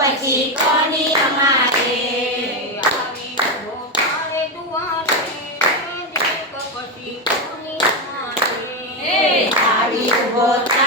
પછી કોની અમારે? આવી ઊભો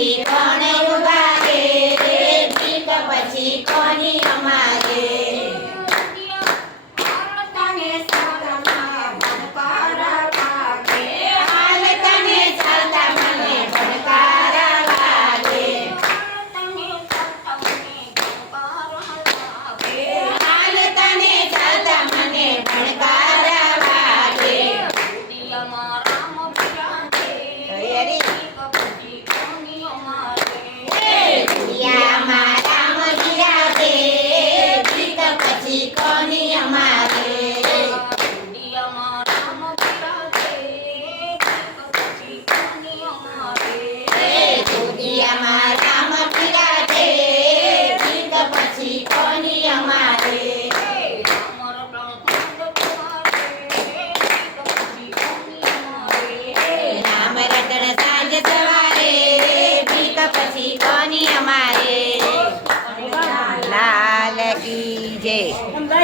don't need રતણ સાંજ સવારે પીક પછી કોની અમારે? લાલ કી જય.